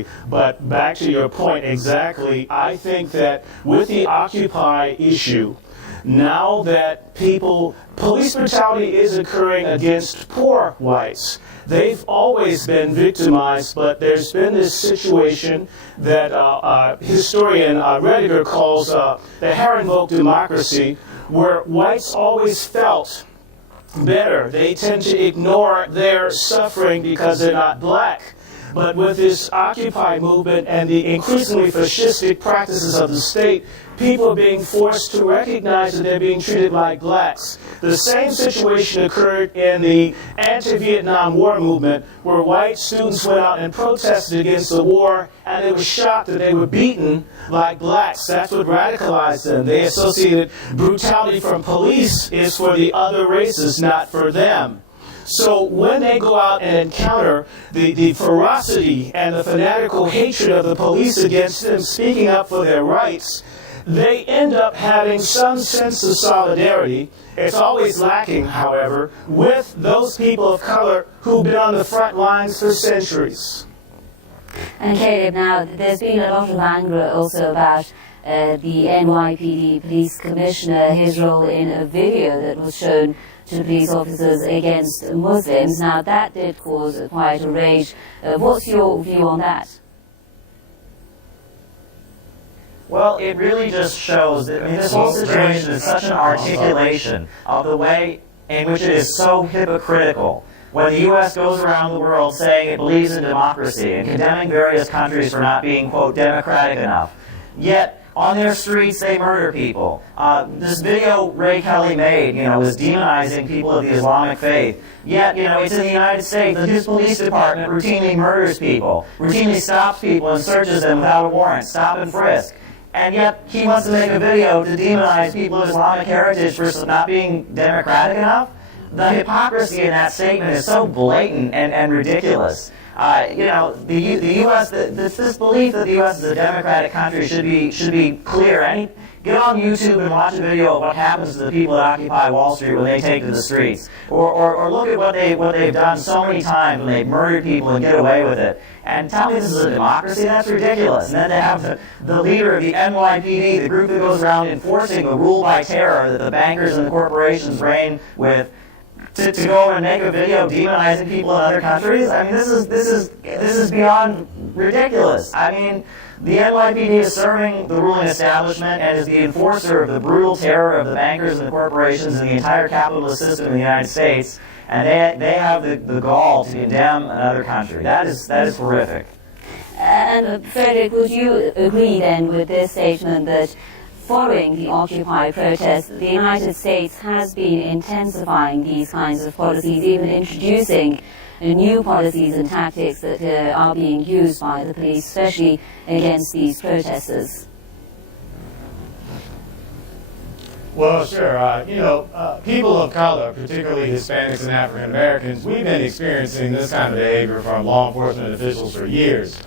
exactly. But back to your point exactly, I think that with the Occupy issue, now that police brutality is occurring against poor whites. They've always been victimized, but there's been this situation that historian Rediger calls the Herrenvolk democracy, where whites always felt better. They tend to ignore their suffering because they're not black. But with this Occupy movement and the increasingly fascistic practices of the state, people are being forced to recognize that they're being treated like blacks. The same situation occurred in the anti-Vietnam War movement, where white students went out and protested against the war, and they were shocked that they were beaten like blacks. That's what radicalized them. They associated brutality from police is for the other races, not for them. So when they go out and encounter the ferocity and the fanatical hatred of the police against them speaking up for their rights, they end up having some sense of solidarity. It's always lacking, however, with those people of color who've been on the front lines for centuries. And Caleb, now there's been a lot of anger also about the NYPD police commissioner, his role in a video that was shown to police officers against Muslims. Now that did cause quite a rage. What's your view on that? Well, it really just shows that, I mean, this whole situation is such an articulation of the way in which it is so hypocritical. When the U.S. goes around the world saying it believes in democracy and condemning various countries for not being, quote, democratic enough, yet on their streets they murder people. This video Ray Kelly made, was demonizing people of the Islamic faith. Yet, it's in the United States that his police department routinely murders people, routinely stops people and searches them without a warrant, stop and frisk. And yet he wants to make a video to demonize people of Islamic heritage for not being democratic enough. The hypocrisy in that statement is so blatant and ridiculous. The U.S. This belief that the U.S. is a democratic country should be clear. Get on YouTube and watch a video of what happens to the people that occupy Wall Street when they take to the streets, or look at what they've done so many times when they've murdered people and get away with it. And tell me this is a democracy? That's ridiculous. And then to have the leader of the NYPD, the group that goes around enforcing the rule by terror that the bankers and the corporations reign with, to go and make a video demonizing people in other countries? I mean, this is beyond ridiculous. I mean, the NYPD is serving the ruling establishment and is the enforcer of the brutal terror of the bankers and the corporations and the entire capitalist system in the United States, and they have the gall to condemn another country. That is horrific. And Frederick, would you agree then with this statement that following the Occupy protests, the United States has been intensifying these kinds of policies, even introducing new policies and tactics that are being used by the police, especially against these protesters? Well, sure. People of color, particularly Hispanics and African Americans, we've been experiencing this kind of behavior from law enforcement officials for years.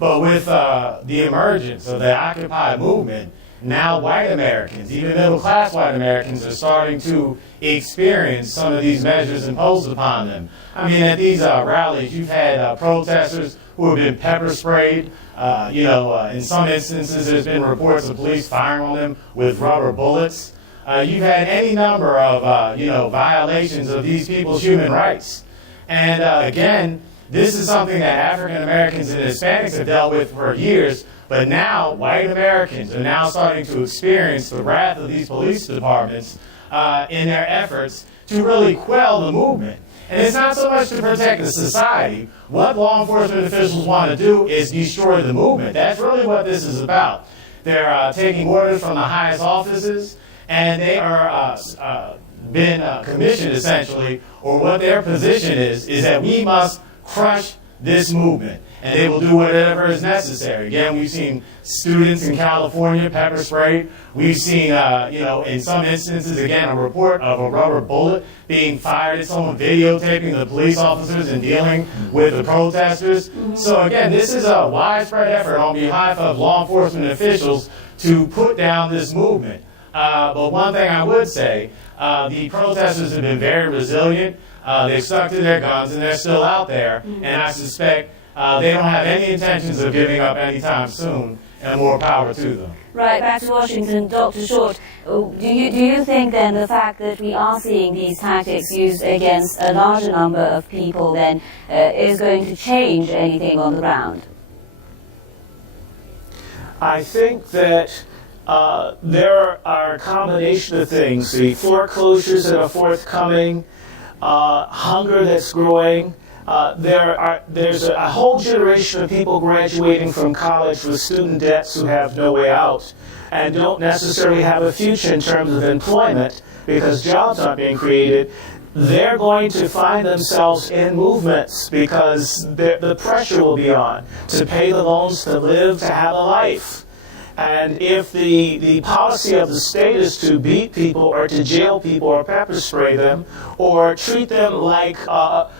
But with the emergence of the Occupy movement, now white Americans, even middle-class white Americans, are starting to experience some of these measures imposed upon them. I mean, at these rallies, you've had protesters who have been pepper sprayed. In some instances, there's been reports of police firing on them with rubber bullets. You've had any number of, violations of these people's human rights. And again, this is something that African Americans and Hispanics have dealt with for years. But now, white Americans are now starting to experience the wrath of these police departments in their efforts to really quell the movement. And it's not so much to protect the society. What law enforcement officials want to do is destroy the movement. That's really what this is about. They're taking orders from the highest offices, and they are been commissioned, essentially, or what their position is that we must crush this movement. And they will do whatever is necessary. Again, we've seen students in California pepper sprayed. We've seen, in some instances, again, a report of a rubber bullet being fired at someone, videotaping the police officers and dealing with the protesters. So again, this is a widespread effort on behalf of law enforcement officials to put down this movement. But one thing I would say, the protesters have been very resilient. They've stuck to their guns and they're still out there. And I suspect they don't have any intentions of giving up anytime soon, and more power to them. Right, back to Washington, Dr. Short. Do you think then the fact that we are seeing these tactics used against a larger number of people then is going to change anything on the ground? I think that there are a combination of things. The foreclosures that are forthcoming, hunger that's growing. There's a whole generation of people graduating from college with student debts who have no way out and don't necessarily have a future in terms of employment because jobs aren't being created. They're going to find themselves in movements because the pressure will be on to pay the loans, to live, to have a life. And if the policy of the state is to beat people or to jail people or pepper spray them or treat them like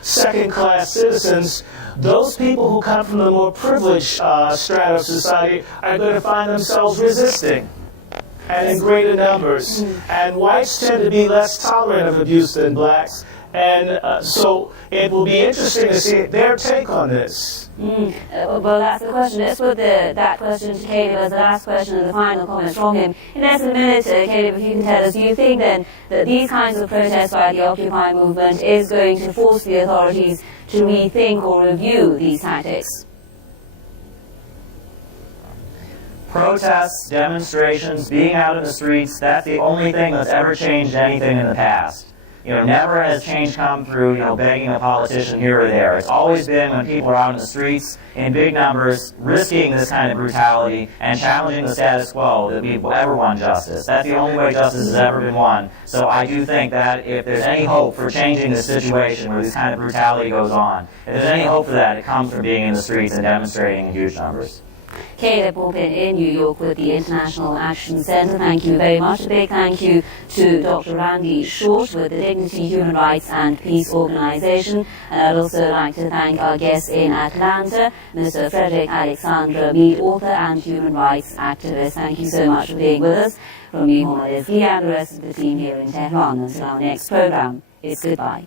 second-class citizens, those people who come from the more privileged strata of society are going to find themselves resisting and in greater numbers. And whites tend to be less tolerant of abuse than blacks. And so it will be interesting to see their take on this. Well, that's the question. Let's put that question to Caleb as the last question and the final comments from him. In less than a minute, Caleb, if you can tell us, do you think then that these kinds of protests by the Occupy movement is going to force the authorities to rethink or review these tactics? Protests, demonstrations, being out in the streets, that's the only thing that's ever changed anything in the past. Never has change come through, begging a politician here or there. It's always been when people are out in the streets in big numbers, risking this kind of brutality and challenging the status quo that we've ever won justice. That's the only way justice has ever been won. So I do think that if there's any hope for changing this situation where this kind of brutality goes on, if there's any hope for that, it comes from being in the streets and demonstrating in huge numbers. Caleb Morgan in New York with the International Action Center. Thank you very much. A big thank you to Dr. Randy Short with the Dignity, Human Rights and Peace Organization. And I'd also like to thank our guest in Atlanta, Mr. Frederick Alexander Mead, author and human rights activist. Thank you so much for being with us. From me, Mohammad Azli, and the rest of the team here in Tehran. Until our next program, it's goodbye.